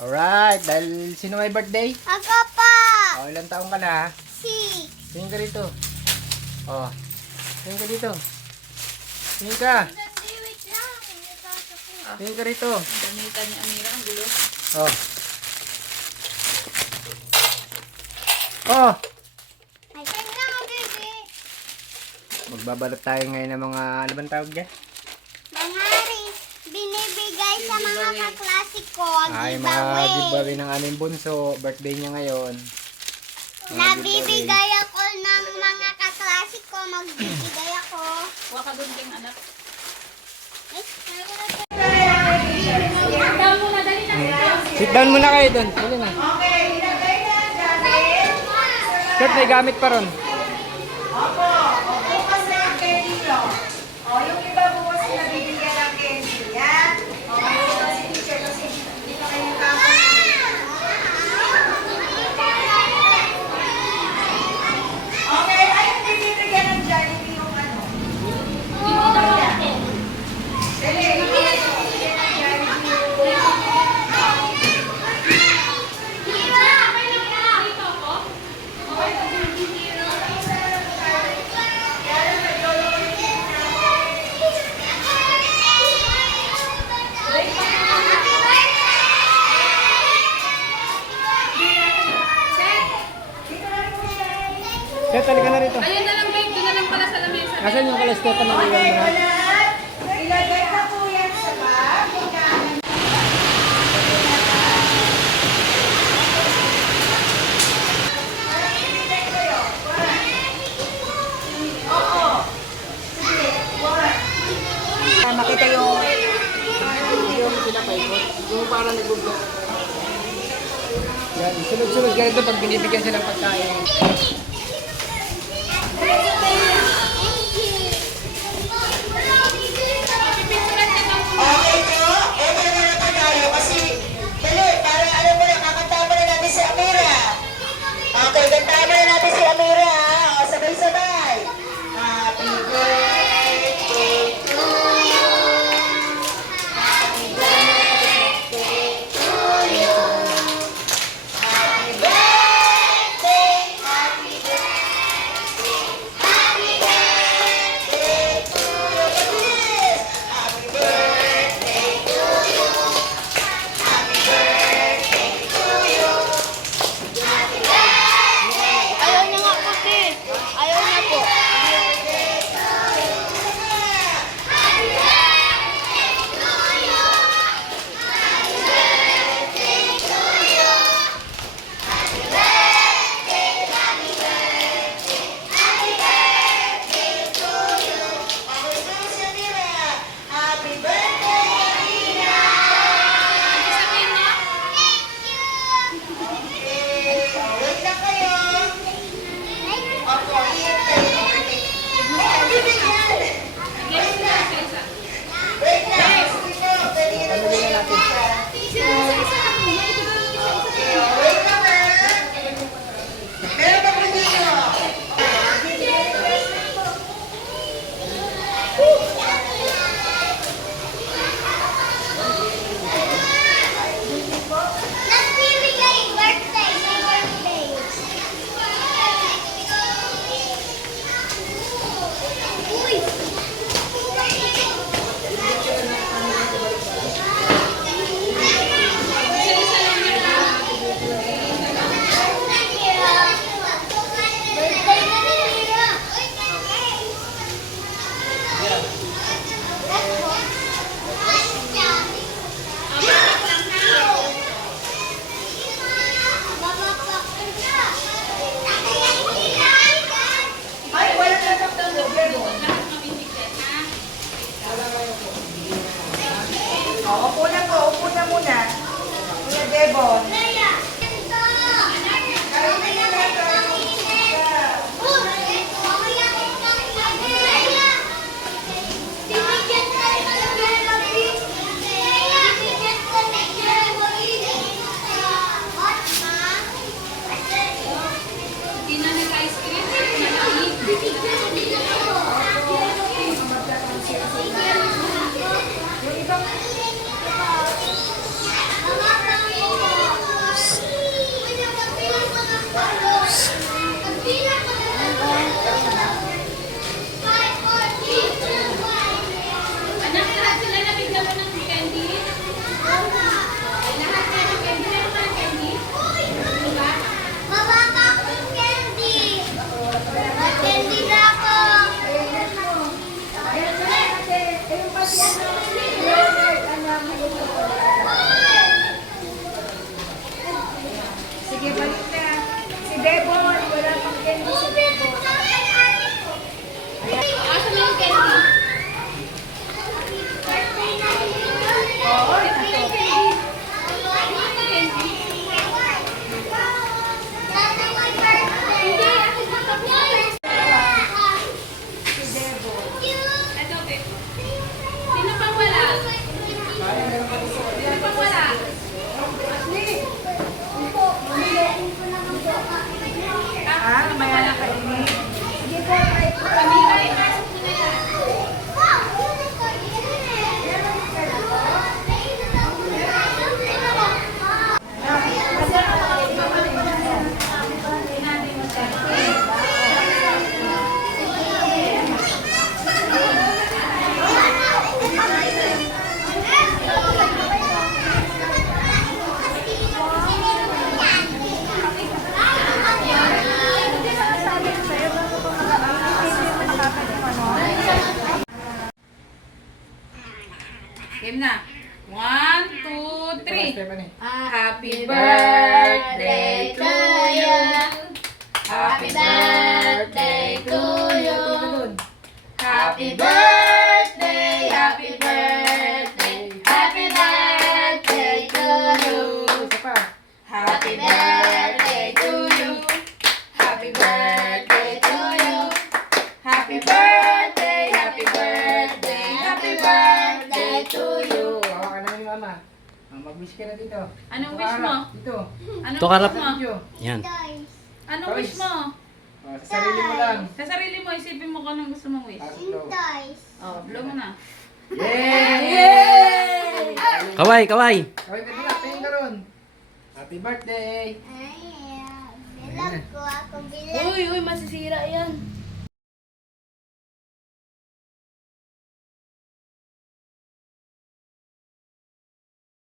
Alright, dahil sino may birthday? Ako pa! O, ilang taong ka na? Si! Tingin ka dito. O, tingin ka dito. Tingin ka. Wait lang. Tingin ka rito. Damitan ni Amira ang gulo. O. O, Ay, lang, baby. magbabalot tayo ngayon ng mga, ano bang tawag dyan? Manghari, binibigay sa mga kaklase ko. Ay, mga Giveaway. giveaway ng aming bunso. Birthday niya ngayon. Nabibigay ako ng mga kaklase ko. Magbibigay ako. Huwag ka doon kayong anak. Sit down muna kayo doon. Dali na. Kurt, may gamit pa ron. Opo, bukas na yung candy nyo. O, yung iba bukas na bibigyan ng candy. Yan. O, ito si teacher kasi dito kayo kamo. Okay, ayun bibigyan ng Jollibee yung ano. Dali, bibigyan ng Kurt, halika na rito. Ayun na lang, babe. Doon na lang pala sa lamesa. Nasaan yung kalaskopan na iwan mo na? ilagay na po yan sa bag. Makita yung Yung parang nag-vlog. Yan, sunod-sunod ganito pag binibigyan silang pagkain. okay po, ito na lang po tayo kasi dali, para alam mo na, kakanta mo na natin si Amira. Okay, kantahan mo na natin si Amira ha. O, sabay-sabay. Happy birthday to you. Happy birthday to you. Happy birthday, happy Happy birthday to you. Happy birthday to you. Happy birthday, happy birthday, happy birthday to you. Isa pa. Happy birthday to you. Happy birthday to you. Happy birthday, happy birthday, happy birthday to you. Hawa ka na ni mama. Mag-wish ka na dito. Anong Dito wish ka mo? harap. Dito. Anong Ito, harap. wish mo? Video. Yan. Toys. Anong wish mo? Sa sarili mo lang. Sa sarili mo, isipin mo kung anong gusto mong wish. Pasok daw. Toys. Oh, blow mo na. Yay! Kaway, kaway. Kawin ka dila. Tingin ka ron. Happy birthday! Ay, bilab ko ako bilab. Uy, masisira yan.